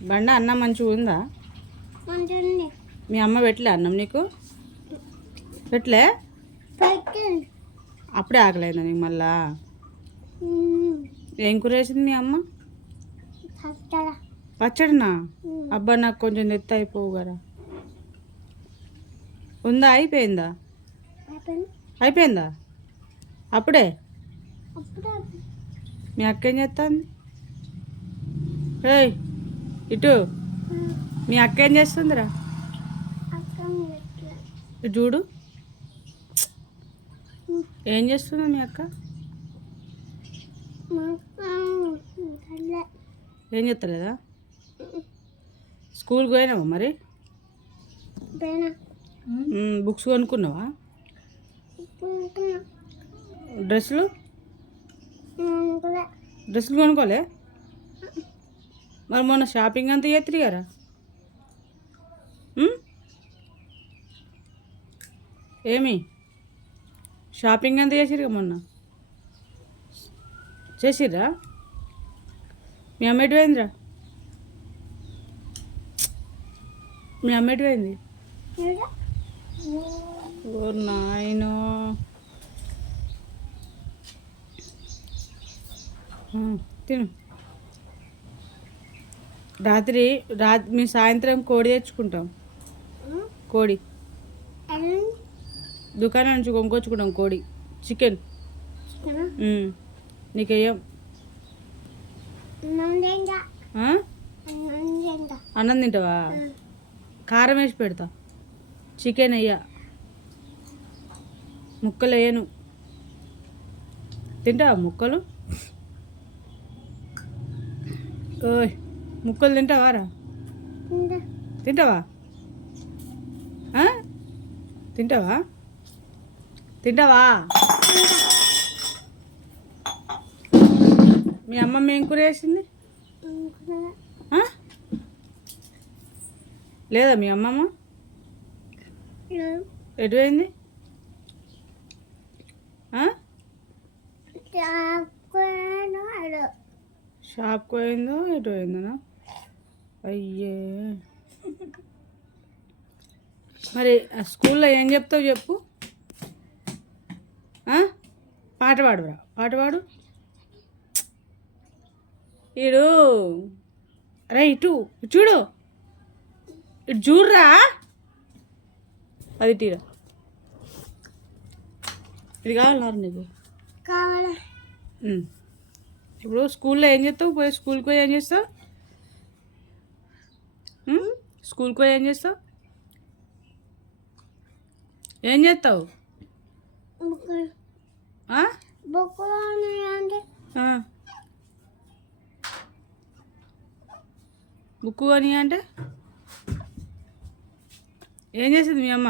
బండ అన్నం మంచిగా ఉందా? మీ అమ్మ పెట్టలే అన్నం నీకు? పెట్టలే? అప్పుడే ఆకలేదా నీకు మళ్ళా? ఏం కూర వేసింది మీ అమ్మ? పచ్చడ. పచ్చడినా? అబ్బా నాకు కొంచెం తెత్త అయిపోవు కదా. ఉందా? అయిపోయిందా? అయిపోయిందా. అప్పుడే? మీ అక్క ఏం చేస్తుంది ఏయ్ ఇటు? మీ అక్క ఏం చేస్తుందిరా? చూడు. ఏం చేస్తుందా మీ అక్క? ఏం చెప్తలేదా స్కూల్కి పోయినావా మరి? బుక్స్ కొనుక్కున్నావా? డ్రెస్సులు? డ్రెస్సులు కొనుక్కోలే? మరి మొన్న షాపింగ్ అంతా ఎత్తిరిగారా ఏమి? షాపింగ్ అంతా చేసిరుగా మొన్న? చేసిర్రా? మీ అమ్మ ఎటు పోయిందిరా? మీ అమ్మ ఎటు పోయింది? ఓ నాయనో. తిను. రాత్రి రాత్రి మీ సాయంత్రం కోడి తెచ్చుకుంటాం. కోడి. దుకాణం నుంచి కొనుక్కొచ్చుకుంటాం కోడి. చికెన్. నీకేయం ఆ? అన్నం తింటావా? కారం వేసి పెడతా. చికెన్ వేయ. ముక్కలు వేయను. తింటావా ముక్కలు? ఓయ్. ముక్కలు తింటావా ఆ? తింటావా? తింటావా? మీ అమ్మమ్మ ఏం కూర వేసింది? లేదా మీ అమ్మమ్మ? ఎటు పోయింది? షాప్కి పోయిందో ఎటు పోయిందనా అయ్యే. మరి ఆ స్కూల్లో ఏం చెప్తావు చెప్పు? పాట పాడురా. పాట పాడు. ఈడు రే ఇటు చూడు. ఇటు చూడరా. అది తీరా. ఇది కావాలన్నారు నీకు. కావాలా? ఉమ్. ఇప్పుడు స్కూల్లో ఏం చేస్తావు? పోయి స్కూల్కి పోయి ఏం చేస్తావు? స్కూల్కి పోయి ఏం చేస్తావు? ఏం చేస్తావు. బుక్కు కొని అంటే? ఏం చేసింది మీ అమ్మ?